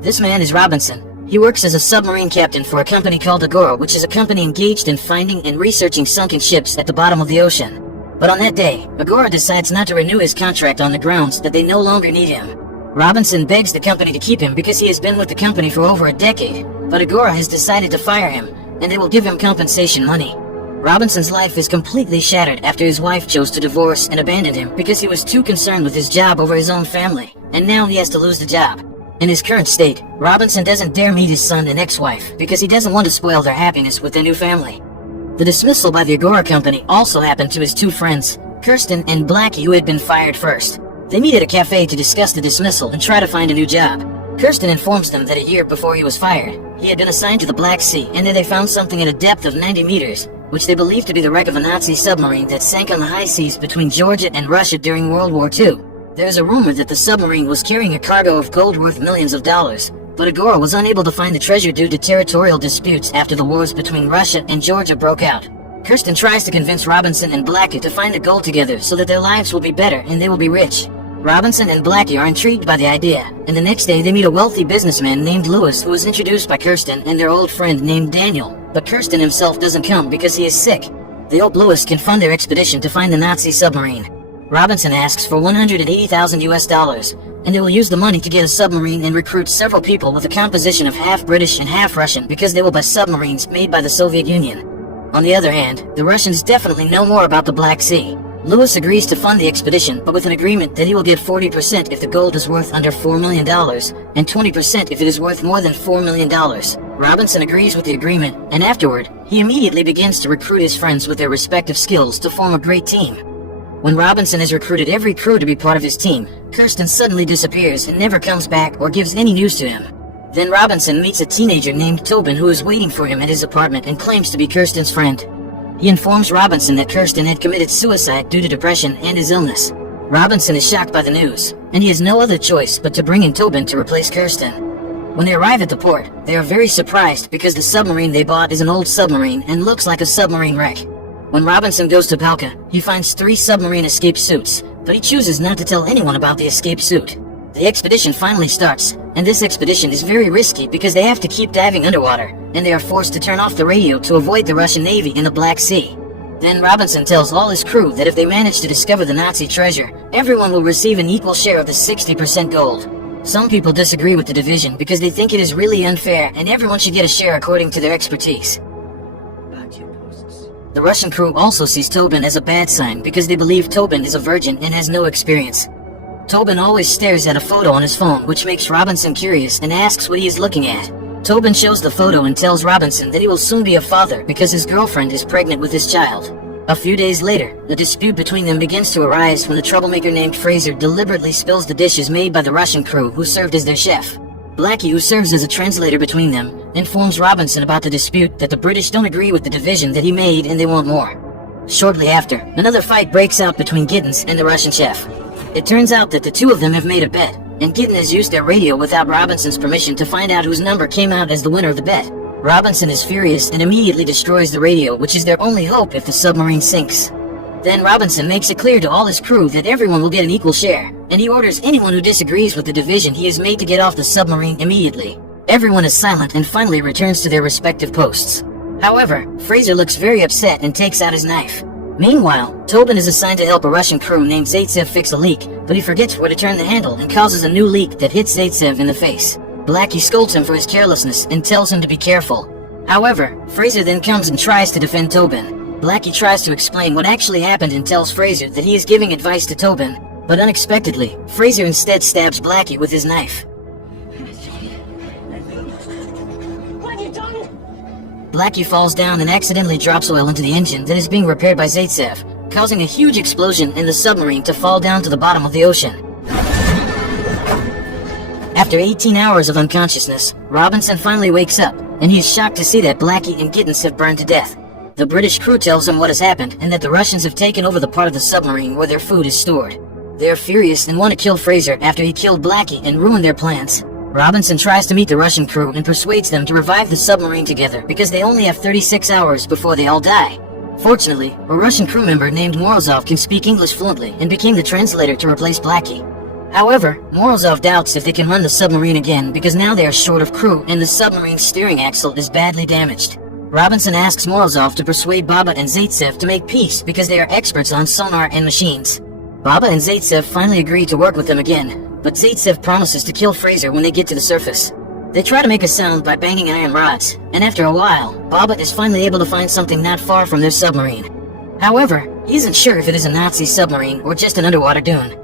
This man is Robinson. He works as a submarine captain for a company called Agora, which is a company engaged in finding and researching sunken ships at the bottom of the ocean. But on that day, Agora decides not to renew his contract on the grounds that they no longer need him. Robinson begs the company to keep him because he has been with the company for over a decade, but Agora has decided to fire him, and they will give him compensation money. Robinson's life is completely shattered after his wife chose to divorce and abandon him because he was too concerned with his job over his own family, and now he has to lose the job. In his current state, Robinson doesn't dare meet his son and ex-wife because he doesn't want to spoil their happiness with their new family. The dismissal by the Agora company also happened to his two friends, Kirsten and Blackie, who had been fired first. They meet at a cafe to discuss the dismissal and try to find a new job. Kirsten informs them that a year before he was fired, he had been assigned to the Black Sea and that they found something at a depth of 90 meters, which they believed to be the wreck of a Nazi submarine that sank on the high seas between Georgia and Russia during World War II. There is a rumor that the submarine was carrying a cargo of gold worth millions of dollars, but Agora was unable to find the treasure due to territorial disputes after the wars between Russia and Georgia broke out. Kirsten tries to convince Robinson and Blackie to find the gold together so that their lives will be better and they will be rich. Robinson and Blackie are intrigued by the idea, and the next day they meet a wealthy businessman named Lewis who is introduced by Kirsten and their old friend named Daniel, but Kirsten himself doesn't come because he is sick. They hope Lewis can fund their expedition to find the Nazi submarine. Robinson asks for $180,000 US, and they will use the money to get a submarine and recruit several people with a composition of half British and half Russian because they will buy submarines made by the Soviet Union. On the other hand, the Russians definitely know more about the Black Sea. Lewis agrees to fund the expedition, but with an agreement that he will give 40% if the gold is worth under $4 million, and 20% if it is worth more than $4 million. Robinson agrees with the agreement, and afterward, he immediately begins to recruit his friends with their respective skills to form a great team. When Robinson has recruited every crew to be part of his team, Kirsten suddenly disappears and never comes back or gives any news to him. Then Robinson meets a teenager named Tobin who is waiting for him at his apartment and claims to be Kirsten's friend. He informs Robinson that Kirsten had committed suicide due to depression and his illness. Robinson is shocked by the news, and he has no other choice but to bring in Tobin to replace Kirsten. When they arrive at the port, they are very surprised because the submarine they bought is an old submarine and looks like a submarine wreck. When Robinson goes to Palka, he finds 3 submarine escape suits, but he chooses not to tell anyone about the escape suit. The expedition finally starts, and this expedition is very risky because they have to keep diving underwater, and they are forced to turn off the radio to avoid the Russian Navy in the Black Sea. Then Robinson tells all his crew that if they manage to discover the Nazi treasure, everyone will receive an equal share of the 60% gold. Some people disagree with the division because they think it is really unfair and everyone should get a share according to their expertise. The Russian crew also sees Tobin as a bad sign because they believe Tobin is a virgin and has no experience. Tobin always stares at a photo on his phone, which makes Robinson curious and asks what he is looking at. Tobin shows the photo and tells Robinson that he will soon be a father because his girlfriend is pregnant with his child. A few days later, a dispute between them begins to arise when the troublemaker named Fraser deliberately spills the dishes made by the Russian crew who served as their chef. Blackie, who serves as a translator between them, informs Robinson about the dispute that the British don't agree with the division that he made and they want more. Shortly after, another fight breaks out between Giddens and the Russian chef. It turns out that the two of them have made a bet, and Giddens has used their radio without Robinson's permission to find out whose number came out as the winner of the bet. Robinson is furious and immediately destroys the radio, which is their only hope if the submarine sinks. Then Robinson makes it clear to all his crew that everyone will get an equal share, and he orders anyone who disagrees with the division he has made to get off the submarine immediately. Everyone is silent and finally returns to their respective posts. However, Fraser looks very upset and takes out his knife. Meanwhile, Tobin is assigned to help a Russian crew named Zaitsev fix a leak, but he forgets where to turn the handle and causes a new leak that hits Zaitsev in the face. Blackie scolds him for his carelessness and tells him to be careful. However, Fraser then comes and tries to defend Tobin. Blackie tries to explain what actually happened and tells Fraser that he is giving advice to Tobin, but unexpectedly, Fraser instead stabs Blackie with his knife. What have you done? Blackie falls down and accidentally drops oil into the engine that is being repaired by Zaitsev, causing a huge explosion and the submarine to fall down to the bottom of the ocean. After 18 hours of unconsciousness, Robinson finally wakes up, and he is shocked to see that Blackie and Giddens have burned to death. The British crew tells him what has happened and that the Russians have taken over the part of the submarine where their food is stored. They are furious and want to kill Fraser after he killed Blackie and ruined their plans. Robinson tries to meet the Russian crew and persuades them to revive the submarine together because they only have 36 hours before they all die. Fortunately, a Russian crew member named Morozov can speak English fluently and became the translator to replace Blackie. However, Morozov doubts if they can run the submarine again because now they are short of crew and the submarine's steering axle is badly damaged. Robinson asks Morozov to persuade Baba and Zaitsev to make peace because they are experts on sonar and machines. Baba and Zaitsev finally agree to work with them again, but Zaitsev promises to kill Fraser when they get to the surface. They try to make a sound by banging iron rods, and after a while, Baba is finally able to find something not far from their submarine. However, he isn't sure if it is a Nazi submarine or just an underwater dune.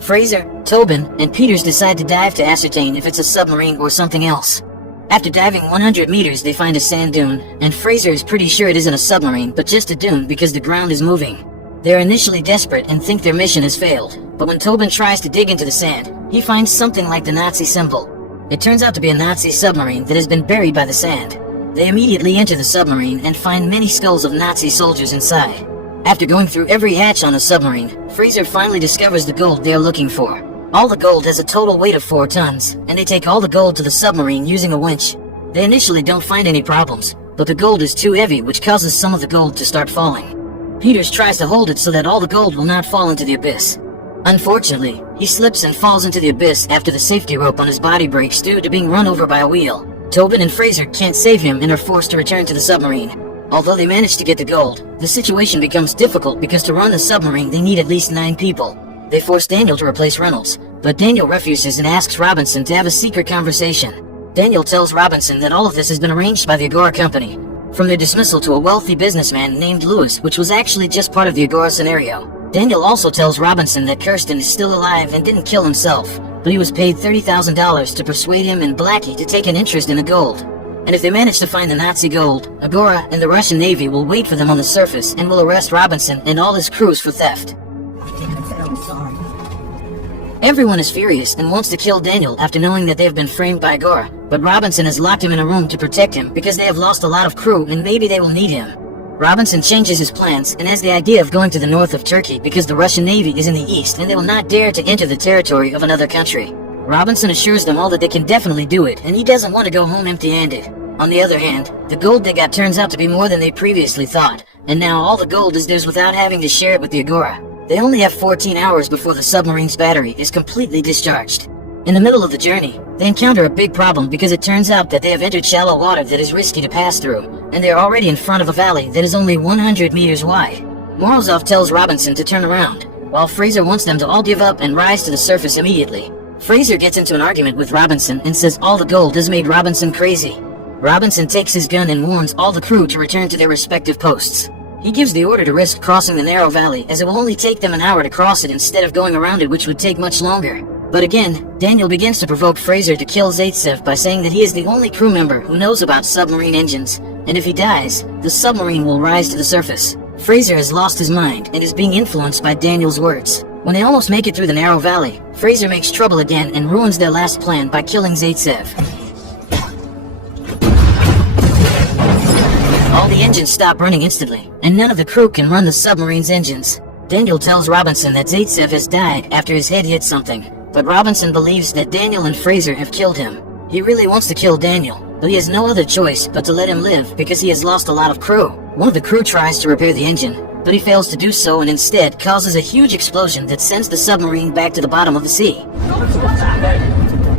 Fraser, Tobin, and Peters decide to dive to ascertain if it's a submarine or something else. After diving 100 meters, they find a sand dune, and Fraser is pretty sure it isn't a submarine, but just a dune because the ground is moving. They are initially desperate and think their mission has failed, but when Tobin tries to dig into the sand, he finds something like the Nazi symbol. It turns out to be a Nazi submarine that has been buried by the sand. They immediately enter the submarine and find many skulls of Nazi soldiers inside. After going through every hatch on the submarine, Fraser finally discovers the gold they are looking for. All the gold has a total weight of 4 tons, and they take all the gold to the submarine using a winch. They initially don't find any problems, but the gold is too heavy, which causes some of the gold to start falling. Peters tries to hold it so that all the gold will not fall into the abyss. Unfortunately, he slips and falls into the abyss after the safety rope on his body breaks due to being run over by a wheel. Tobin and Fraser can't save him and are forced to return to the submarine. Although they manage to get the gold, the situation becomes difficult because to run the submarine they need at least 9 people. They force Daniel to replace Reynolds, but Daniel refuses and asks Robinson to have a secret conversation. Daniel tells Robinson that all of this has been arranged by the Agora company, from their dismissal to a wealthy businessman named Lewis, which was actually just part of the Agora scenario. Daniel also tells Robinson that Kirsten is still alive and didn't kill himself, but he was paid $30,000 to persuade him and Blackie to take an interest in the gold. And if they manage to find the Nazi gold, Agora and the Russian Navy will wait for them on the surface and will arrest Robinson and all his crews for theft. Everyone is furious and wants to kill Daniel after knowing that they have been framed by Agora, but Robinson has locked him in a room to protect him because they have lost a lot of crew and maybe they will need him. Robinson changes his plans and has the idea of going to the north of Turkey because the Russian Navy is in the east and they will not dare to enter the territory of another country. Robinson assures them all that they can definitely do it, and he doesn't want to go home empty-handed. On the other hand, the gold they got turns out to be more than they previously thought, and now all the gold is theirs without having to share it with the Agora. They only have 14 hours before the submarine's battery is completely discharged. In the middle of the journey, they encounter a big problem because it turns out that they have entered shallow water that is risky to pass through, and they are already in front of a valley that is only 100 meters wide. Morozov tells Robinson to turn around, while Fraser wants them to all give up and rise to the surface immediately. Fraser gets into an argument with Robinson and says all the gold has made Robinson crazy. Robinson takes his gun and warns all the crew to return to their respective posts. He gives the order to risk crossing the narrow valley as it will only take them an hour to cross it instead of going around it, which would take much longer. But again, Daniel begins to provoke Fraser to kill Zaitsev by saying that he is the only crew member who knows about submarine engines, and if he dies, the submarine will rise to the surface. Fraser has lost his mind and is being influenced by Daniel's words. When they almost make it through the narrow valley, Fraser makes trouble again and ruins their last plan by killing Zaitsev. All the engines stop running instantly, and none of the crew can run the submarine's engines. Daniel tells Robinson that Zaitsev has died after his head hit something, but Robinson believes that Daniel and Fraser have killed him. He really wants to kill Daniel, but he has no other choice but to let him live because he has lost a lot of crew. One of the crew tries to repair the engine, but he fails to do so and instead causes a huge explosion that sends the submarine back to the bottom of the sea.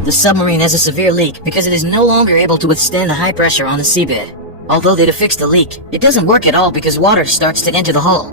The submarine has a severe leak because it is no longer able to withstand the high pressure on the seabed. Although they'd have fixed the leak, it doesn't work at all because water starts to enter the hull.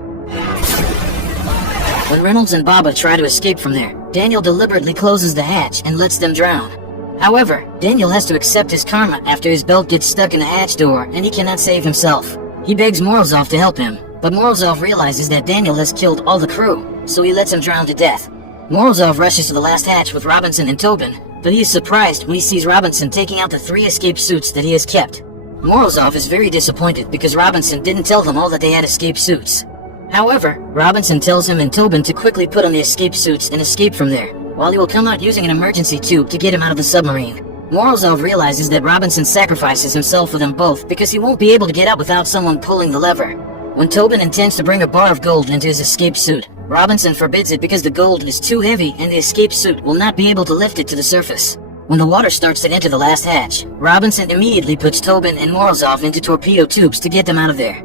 When Reynolds and Baba try to escape from there, Daniel deliberately closes the hatch and lets them drown. However, Daniel has to accept his karma after his belt gets stuck in the hatch door and he cannot save himself. He begs Morozov to help him, but Morozov realizes that Daniel has killed all the crew, so he lets him drown to death. Morozov rushes to the last hatch with Robinson and Tobin, but he is surprised when he sees Robinson taking out the 3 escape suits that he has kept. Morozov is very disappointed because Robinson didn't tell them all that they had escape suits. However, Robinson tells him and Tobin to quickly put on the escape suits and escape from there, while he will come out using an emergency tube to get him out of the submarine. Morozov realizes that Robinson sacrifices himself for them both because he won't be able to get out without someone pulling the lever. When Tobin intends to bring a bar of gold into his escape suit, Robinson forbids it because the gold is too heavy and the escape suit will not be able to lift it to the surface. When the water starts to enter the last hatch, Robinson immediately puts Tobin and Morozov into torpedo tubes to get them out of there.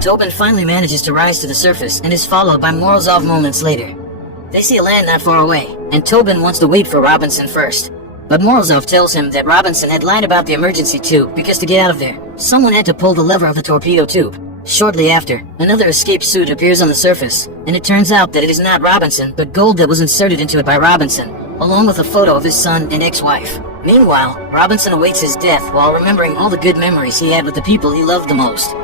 Tobin finally manages to rise to the surface and is followed by Morozov moments later. They see a land not far away, and Tobin wants to wait for Robinson first. But Morozov tells him that Robinson had lied about the emergency tube because to get out of there, someone had to pull the lever of the torpedo tube. Shortly after, another escape suit appears on the surface, and it turns out that it is not Robinson, but gold that was inserted into it by Robinson, along with a photo of his son and ex-wife. Meanwhile, Robinson awaits his death while remembering all the good memories he had with the people he loved the most.